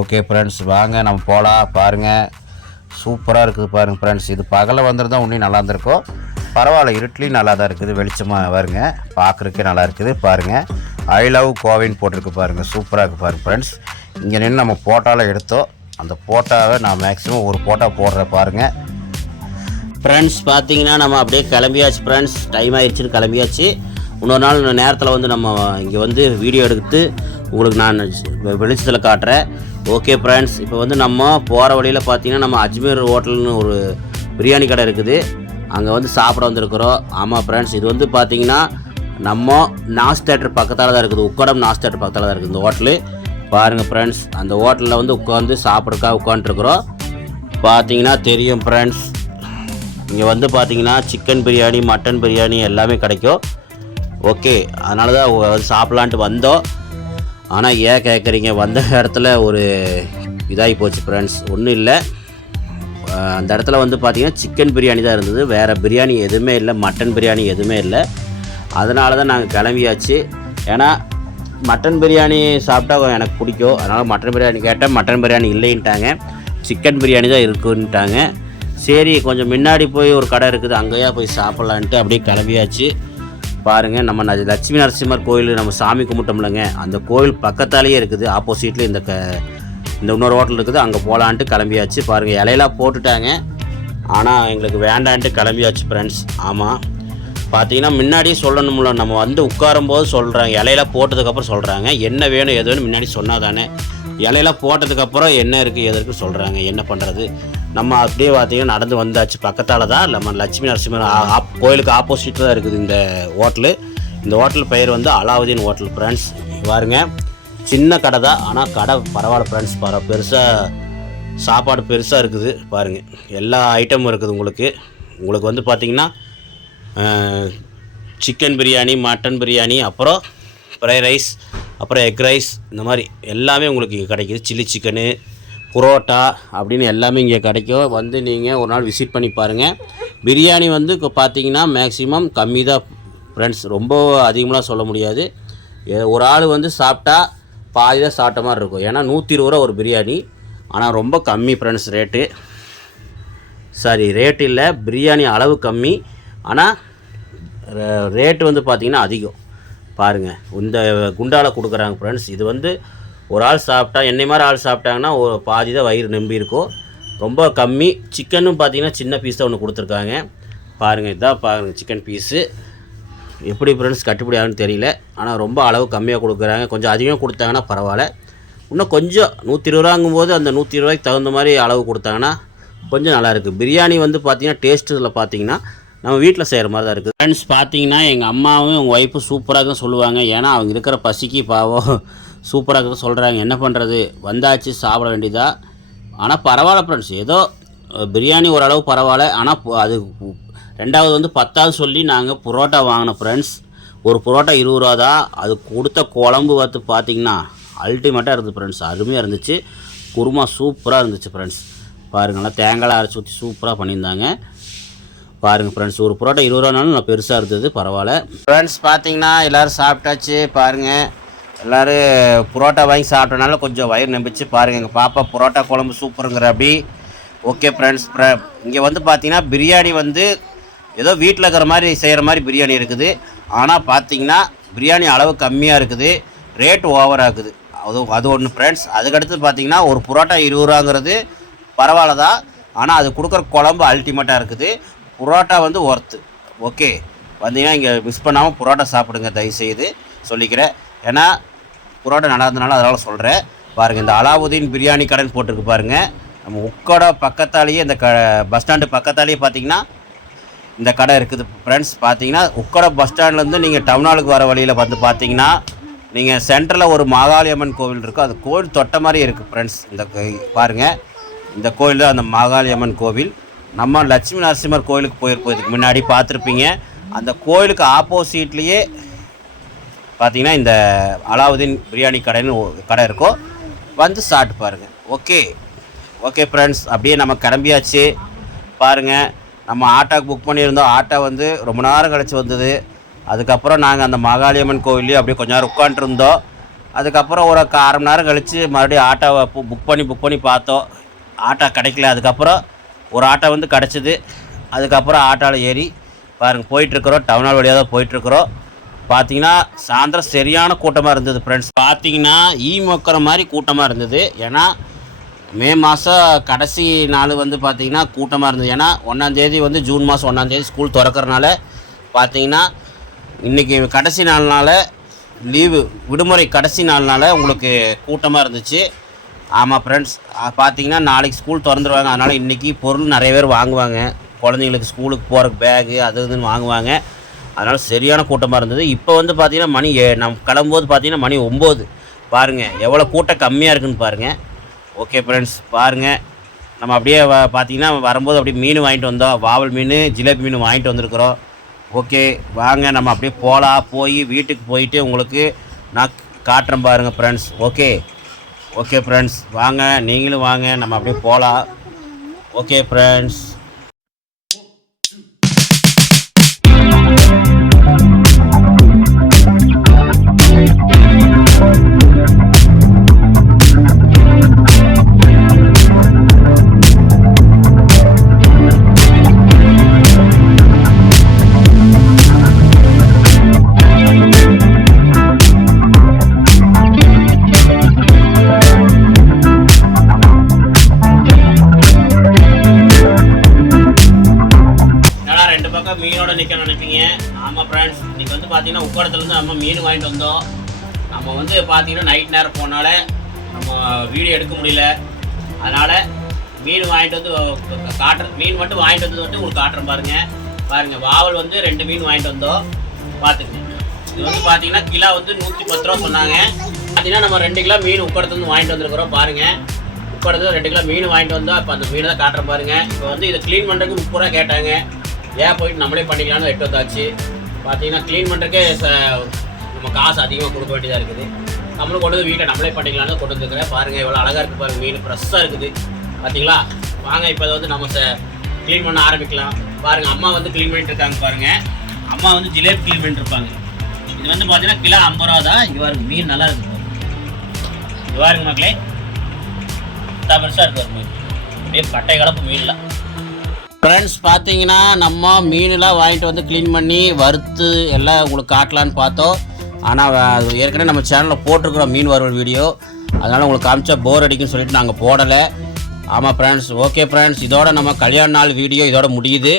ஓகே ஃப்ரெண்ட்ஸ் வாங்க நம்ம போகலாம் பாருங்கள் சூப்பராக இருக்குது பாருங்கள் ஃப்ரெண்ட்ஸ் இது பகலில் வந்துருந்தால் இன்னும் நல்லா இருந்திருக்கும். பரவாயில்ல இருட்லேயும் நல்லா தான் இருக்குது. வெளிச்சமாக வருங்க. பார்க்குறக்கே நல்லா இருக்குது. பாருங்கள் ஐ லவ் கோவின் போட்டிருக்கு பாருங்கள் சூப்பராக இருக்குது பாருங்கள் ஃப்ரெண்ட்ஸ் இங்கே நின்று நம்ம போட்டோவில் எடுத்தோம். அந்த போட்டாவை நான் மேக்ஸிமம் ஒரு போட்டா போடுறேன் பாருங்கள் ஃப்ரெண்ட்ஸ் பார்த்தீங்கன்னா நம்ம அப்படியே கிளம்பியாச்சு ஃப்ரெண்ட்ஸ் டைம் ஆயிடுச்சுன்னு கிளம்பியாச்சு. இன்னொரு நாள் நேரத்தில் வந்து நம்ம இங்கே வந்து வீடியோ எடுத்து உங்களுக்கு நான் வெளிச்சத்தில் காட்டுறேன். ஓகே ஃப்ரெண்ட்ஸ் இப்போ வந்து நம்ம போகிற வழியில் பார்த்தீங்கன்னா நம்ம அஜ்மீர் ஹோட்டல்னு ஒரு பிரியாணி கடை இருக்குது. அங்கே வந்து சாப்பிட வந்திருக்கிறோம். ஆமாம் ஃப்ரெண்ட்ஸ் இது வந்து பார்த்தீங்கன்னா நம்ம நாஸ் தேட்டர் பக்கத்தால் தான் இருக்குது. உக்கடம் நாஸ் தேட்டர் பக்கத்தால் தான் இருக்குது இந்த ஹோட்டலு. பாருங்கள் ஃப்ரெண்ட்ஸ் அந்த ஹோட்டலில் வந்து உட்காந்து சாப்பிட்றக்கா உட்காந்துருக்குறோம் பார்த்தீங்கன்னா தெரியும் ஃப்ரெண்ட்ஸ் இங்கே வந்து பார்த்தீங்கன்னா சிக்கன் பிரியாணி மட்டன் பிரியாணி எல்லாமே கிடைக்கும். ஓகே அதனால தான் வந்து சாப்பிட்லான்ட்டு வந்தோம். ஆனால் ஏன் கேட்குறீங்க வந்த இடத்துல ஒரு இதாகி போச்சு ஃப்ரெண்ட்ஸ் ஒன்றும் இல்லை. அந்த இடத்துல வந்து பார்த்திங்கன்னா சிக்கன் பிரியாணி தான் இருந்தது. வேறு பிரியாணி எதுவுமே இல்லை. மட்டன் பிரியாணி எதுவுமே இல்லை. அதனால தான் நாங்கள் கிளம்பியாச்சு. ஏன்னா மட்டன் பிரியாணி சாப்பிட்டா எனக்கு பிடிக்கும். அதனால் மட்டன் பிரியாணி கேட்டால் மட்டன் பிரியாணி இல்லைன்ட்டாங்க. சிக்கன் பிரியாணி தான் இருக்குன்ட்டாங்க. சரி கொஞ்சம் முன்னாடி போய் ஒரு கடை இருக்குது. அங்கேயா போய் சாப்பிட்லான்ட்டு அப்படியே கிளம்பியாச்சு. பாருங்கள் நம்ம ந- லட்சுமி நரசிம்மர் கோயில் நம்ம சாமி கும்பிட்டோம்லங்க. அந்த கோயில் பக்கத்தாலேயே இருக்குது. ஆப்போசிட்டில் இந்த க இந்த இன்னொரு ஹோட்டல் இருக்குது அங்கே போகலான்ட்டு கிளம்பியாச்சு. பாருங்கள் இலையெல்லாம் போட்டுட்டாங்க. ஆனால் எங்களுக்கு வேண்டான்ட்டு கிளம்பியாச்சு ஃப்ரெண்ட்ஸ் ஆமாம் பார்த்தீங்கன்னா முன்னாடியே சொல்லணும்ல நம்ம வந்து உட்காரும்போது சொல்கிறாங்க இலையெல்லாம் போட்டதுக்கப்புறம் சொல்கிறாங்க என்ன வேணும் எது வேணும் முன்னாடி சொன்னால் தானே இலையெல்லாம் போட்டதுக்கப்புறம் என்ன இருக்குது எது இருக்குன்னு சொல்கிறாங்க என்ன பண்ணுறது நம்ம அப்படியே பார்த்தீங்கன்னா நடந்து வந்தாச்சு. பக்கத்தால் தான் நம்ம லட்சுமி நரசிம்மர் ஆ- ஆப்- கோயிலுக்கு ஆப்போசிட்டில் தான் இருக்குது இந்த ஹோட்டலு இந்த ஹோட்டல் பெயர் வந்து அலாவுதீன் ஹோட்டல் ஃப்ரெண்ட்ஸ் பாருங்கள் சின்ன கடை தான் ஆனால் கடை பரவாயில்ல ஃப்ரெண்ட்ஸ் பர பெருசாக சாப்பாடு பெருசாக இருக்குது பாருங்கள் எல்லா ஐட்டமும் இருக்குது உங்களுக்கு. உங்களுக்கு வந்து பார்த்தீங்கன்னா சிக்கன் பிரியாணி மட்டன் பிரியாணி அப்புறம் ஃப்ரைட் ரைஸ் அப்புறம் எக் ரைஸ் இந்த மாதிரி எல்லாமே உங்களுக்கு இங்கே கிடைக்குது. சில்லி சிக்கனு புரோட்டா அப்படின்னு எல்லாமே இங்கே கிடைக்கும். வந்து நீங்கள் ஒரு நாள் விசிட் பண்ணி பாருங்கள் பிரியாணி வந்து இப்போ பார்த்தீங்கன்னா மேக்ஸிமம் கம்மி தான் ஃப்ரெண்ட்ஸ் ரொம்ப அதிகமாக சொல்ல முடியாது. ஏ- ஒரு ஆள் வந்து சாப்பிட்டா பாதி தான் சாப்பிட்ட மாதிரி இருக்கும். ஏன்னா நூற்றி இருபது ரூபா ஒரு பிரியாணி. ஆனால் ரொம்ப கம்மி ஃப்ரெண்ட்ஸ் ரேட்டு சாரி ரேட் இல்லை பிரியாணி அளவு கம்மி. ஆனால் ரேட்டு வந்து பார்த்திங்கன்னா அதிகம். பாருங்கள் இந்த குண்டாவில் கொடுக்குறாங்க ஃப்ரெண்ட்ஸ் இது வந்து ஒரு ஆள் சாப்பிட்டா என்னை மாதிரி ஆள் சாப்பிட்டாங்கன்னா ஒரு பாதி தான் வயிறு நம்பி இருக்கும். ரொம்ப கம்மி. சிக்கனும் பார்த்தீங்கன்னா சின்ன பீஸ் தான் ஒன்று கொடுத்துருக்காங்க. பாருங்கள் இதான் பாருங்கள் சிக்கன் பீஸு எப்படி ஃப்ரெண்ட்ஸ் கட்டுப்படி ஆகுன்னு தெரியல. ஆனால் ரொம்ப அளவு கம்மியாக கொடுக்குறாங்க. கொஞ்சம் அதிகமாக கொடுத்தாங்கன்னா பரவாயில்ல. இன்னும் கொஞ்சம் நூற்றி இருபது ரூபாங்கும் போது அந்த நூற்றி இருபது ரூபாய்க்கு தகுந்த மாதிரி அளவு கொடுத்தாங்கன்னா கொஞ்சம் நல்லாயிருக்கு பிரியாணி வந்து பார்த்தீங்கன்னா டேஸ்ட்டில் பார்த்தீங்கன்னா நம்ம வீட்டில் செய்கிற மாதிரி தான் இருக்குது ஃப்ரெண்ட்ஸ் பார்த்தீங்கன்னா எங்கள் அம்மாவும் எங்கள் ஒய்ஃபும் சூப்பராக தான் சொல்லுவாங்க. ஏன்னா அவங்க இருக்கிற பசிக்கு பாவம் சூப்பராக தான் சொல்கிறாங்க என்ன பண்ணுறது வந்தாச்சு சாப்பிட வேண்டியதா? ஆனால் பரவாயில்ல ஃப்ரெண்ட்ஸ் ஏதோ பிரியாணி ஓரளவு பரவாயில்ல. ஆனால் அது ரெண்டாவது வந்து பத்தாவது சொல்லி நாங்கள் புரோட்டா வாங்கினோம் ஃப்ரெண்ட்ஸ் ஒரு புரோட்டா இருபது ரூபா தான் அது கொடுத்த குழம்பு பார்த்து பார்த்தீங்கன்னா அல்டிமேட்டாக இருந்தது ஃப்ரெண்ட்ஸ் அருமையாக இருந்துச்சு. குருமா சூப்பராக இருந்துச்சு ஃப்ரெண்ட்ஸ் பாருங்களேன் தேங்காய் அரைச்சி ஊற்றி சூப்பராக பண்ணியிருந்தாங்க. பாருங்கள் ஃப்ரெண்ட்ஸ் ஒரு புரோட்டா இருபது ரூபானாலும் நான் பெருசாக இருந்தது பரவாயில்ல. ஃப்ரெண்ட்ஸ் பார்த்தீங்கன்னா எல்லோரும் சாப்பிட்டாச்சு பாருங்கள் எல்லோரும் புரோட்டா வாங்கி சாப்பிட்டனால கொஞ்சம் வயிறு நம்பிச்சு பாருங்கள் எங்கள் பாப்பா புரோட்டா குழம்பு சூப்பருங்கிற அப்படி. ஓகே ஃப்ரெண்ட்ஸ் இங்கே வந்து பார்த்தீங்கன்னா பிரியாணி வந்து ஏதோ வீட்டில் இருக்கிற மாதிரி செய்கிற மாதிரி பிரியாணி இருக்குது. ஆனால் பார்த்தீங்கன்னா பிரியாணி அளவு கம்மியாக இருக்குது. ரேட் ஓவராக இருக்குது. அது அது ஒன்று ஃப்ரெண்ட்ஸ் அதுக்கடுத்து பார்த்தீங்கன்னா ஒரு புரோட்டா இருபது ரூபாங்கிறது பரவாயில்ல தான் ஆனால் அது கொடுக்குற குழம்பு அல்டிமேட்டாக இருக்குது. புரோட்டா வந்து ஒர்த்து ஓகே வந்தீங்கன்னா இங்கே மிஸ் பண்ணாமல் புரோட்டா சாப்பிடுங்க தயவுசெய்து சொல்லிக்கிறேன். ஏன்னா புரோட்டா நல்லா இருந்தனால அதனால் சொல்கிறேன் பாருங்கள் இந்த அலாவுதீன் பிரியாணி கடைன்னு போட்டிருக்கு பாருங்கள் நம்ம உக்கோட பக்கத்தாலேயே இந்த க பஸ் ஸ்டாண்டு பக்கத்தாலேயே பார்த்தீங்கன்னா இந்த கடை இருக்குது. ஃப்ரெண்ட்ஸ் பார்த்தீங்கன்னா உக்கட பஸ் ஸ்டாண்ட்லேருந்து நீங்கள் டவுனாலுக்கு வர வழியில் வந்து பார்த்தீங்கன்னா நீங்கள் சென்டரில் ஒரு மாகாளியம்மன் கோவில் இருக்குது அது கோவில் தொட்ட மாதிரி இருக்குது ஃப்ரெண்ட்ஸ் இந்த கோ- பாருங்க. இந்த கோவில் தான் அந்த மாகாளியம்மன் கோவில். நம்ம லட்சுமி நரசிம்மர் கோயிலுக்கு போயிருப்போம். இதுக்கு முன்னாடி பார்த்துருப்பீங்க அந்த கோயிலுக்கு ஆப்போசிட்லேயே பார்த்தீங்கன்னா இந்த அலாவுதீன் பிரியாணி கடைன்னு கடை இருக்கும். வந்து சாப்பிட்டு பாருங்கள் ஓகே ஓகே ஃப்ரெண்ட்ஸ் அப்படியே நம்ம கிளம்பியாச்சு. பாருங்கள் நம்ம ஆட்டோக்கு புக் பண்ணியிருந்தோம். ஆட்டோ வந்து ரொம்ப நேரம் கழிச்சு வந்தது. அதுக்கப்புறம் நாங்கள் அந்த மாகாளியம்மன் கோவில்லையும் அப்படியே கொஞ்ச நேரம் உட்காண்ட்ருந்தோம் அதுக்கப்புறம் ஒரு அரை மணி நேரம் கழித்து மறுபடியும் ஆட்டோவை புக் பண்ணி புக் பண்ணி பார்த்தோம். ஆட்டோ கிடைக்கல. அதுக்கப்புறம் ஒரு ஆட்டோ வந்து கிடச்சிது. அதுக்கப்புறம் ஆட்டோவில் ஏறி பாருங்கள் போயிட்டுருக்குறோம். டவுனால் வழியாக தான் போயிட்டுருக்குறோம். பார்த்தீங்கன்னா சாயந்தரம் சரியான கூட்டமாக இருந்தது ஃப்ரெண்ட்ஸ் பார்த்தீங்கன்னா ஈ மொக்கிற மாதிரி கூட்டமாக இருந்தது. ஏன்னா மே மாதம் கடைசி நாள் வந்து பார்த்தீங்கன்னா கூட்டமாக இருந்தது. ஏன்னா ஒன்றாந்தேதி வந்து ஜூன் மாதம் ஒன்றாந்தேதி ஸ்கூல் திறக்கறனால பார்த்தீங்கன்னா இன்றைக்கி கடைசி நாள்னால லீவு விடுமுறை கடைசி நாள்னால உங்களுக்கு கூட்டமாக இருந்துச்சு. ஆமாம் ஃப்ரெண்ட்ஸ் பார்த்தீங்கன்னா நாளைக்கு ஸ்கூல் திறந்துருவாங்க. அதனால் இன்றைக்கி பொருள் நிறைய பேர் வாங்குவாங்க. குழந்தைங்களுக்கு ஸ்கூலுக்கு போகிறக்கு பேகு அது இதுன்னு வாங்குவாங்க. அதனால் சரியான கூட்டமாக இருந்தது. இப்போ வந்து பார்த்திங்கன்னா மணி நம் நம்ம கிளம்பும்போது பார்த்திங்கன்னா மணி ஒம்பது. பாருங்கள் எவ்வளோ கூட்டம் கம்மியாக இருக்குன்னு பாருங்கள் ஓகே ஃப்ரெண்ட்ஸ் பாருங்கள் நம்ம அப்படியே வ பார்த்தீங்கன்னா வரும்போது அப்படியே மீன் வாங்கிட்டு வந்தோம். வாவல் மீன் ஜிலேபி மீன் வாங்கிட்டு வந்திருக்கிறோம். ஓகே வாங்க நம்ம அப்படியே போகலாம் போய் வீட்டுக்கு போயிட்டு உங்களுக்கு நான் காட்டுறேன் பாருங்கள் ஃப்ரெண்ட்ஸ் ஓகே ஓகே ஃப்ரெண்ட்ஸ் வாங்க நீங்களும் வாங்க. நம்ம அப்படியே போகலாம் ஓகே ஃப்ரெண்ட்ஸ் மீன் வாங்கிட்டு வந்தோம். நம்ம வந்து பார்த்தீங்கன்னா நைட் நேரம் போனால நம்ம வீடியோ எடுக்க முடியல. அதனால் மீன் வாங்கிட்டு வந்து காட்டுற மீன் மட்டும் வாங்கிட்டு வந்தது வந்து உங்களுக்கு காட்டுறேன் பாருங்கள் பாருங்கள் வாவல் வந்து ரெண்டு மீன் வாங்கிட்டு வந்தோம். பார்த்துக்குங்க இது வந்து பார்த்தீங்கன்னா கிலோ வந்து நூற்றி பத்து ரூபா சொன்னாங்க. பார்த்தீங்கன்னா நம்ம ரெண்டு கிலோ மீன் உக்கடத்துலேருந்து வாங்கிட்டு வந்துருக்குறோம் பாருங்கள் உக்கடத்துல ரெண்டு கிலோ மீன் வாங்கிட்டு வந்தோம் இப்போ அந்த மீனை தான் காட்டுறேன் பாருங்கள் இப்போ வந்து இதை க்ளீன் பண்ணுறதுக்கு முப்பது ரூபா கேட்டாங்க. ஏன் போயிட்டு நம்மளே பண்ணிக்கலாம்னு எட்டு வந்தாச்சு. பார்த்தீங்கன்னா க்ளீன் பண்ணுறதுக்கே நம்ம காசு அதிகமாக கொடுக்க வேண்டியதாக இருக்குது. நம்மளும் கொண்டு வந்து வீட்டை நம்மளே பண்ணிக்கலாம்னு கொண்டு வந்துருக்கிறேன் பாருங்கள் எவ்வளோ அழகாக இருக்குது பாருங்கள் மீன் ஃப்ரெஷ்ஷாக இருக்குது. பார்த்தீங்களா வாங்க இப்போ அதை வந்து நம்ம க்ளீன் பண்ண ஆரம்பிக்கலாம். பாருங்கள் அம்மா வந்து க்ளீன் பண்ணிட்டு இருக்காங்க பாருங்கள் அம்மா வந்து ஜிலேபி க்ளீன் பண்ணிட்டு இருப்பாங்க. இது வந்து பார்த்தீங்கன்னா கிலோ ஐம்பது ரூபா தான். இங்கே பாருங்க மீன் நல்லா இருக்குது பாருங்க. இது பாருங்க மக்களே. பெருசாக இருக்கு மீன். அப்படியே கட்டை கலப்பு மீன்லாம் ஃப்ரெண்ட்ஸ் பார்த்தீங்கன்னா நம்ம மீனெலாம் வாங்கிட்டு வந்து க்ளீன் பண்ணி வறுத்து எல்லாம் உங்களுக்கு காட்டலான்னு பார்த்தோம். ஆனால் அது ஏற்கனவே நம்ம சேனலில் போட்டிருக்கிறோம் மீன் வறுவல் வீடியோ அதனால் உங்களுக்கு காமிச்சா போர் அடிக்குன்னு சொல்லிட்டு நாங்கள் போடலை. ஆமாம் ஃப்ரெண்ட்ஸ் ஓகே ஃப்ரெண்ட்ஸ் இதோட நம்ம கல்யாண நாள் வீடியோ இதோட முடியுது.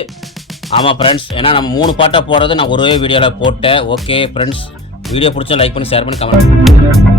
ஆமாம் ஃப்ரெண்ட்ஸ் ஏன்னா நம்ம மூணு பாட்டாக போடுறது நான் ஒரே வீடியோவில் போட்டேன். ஓகே ஃப்ரெண்ட்ஸ் வீடியோ பிடிச்சா லைக் பண்ணி ஷேர் பண்ணி கமெண்ட்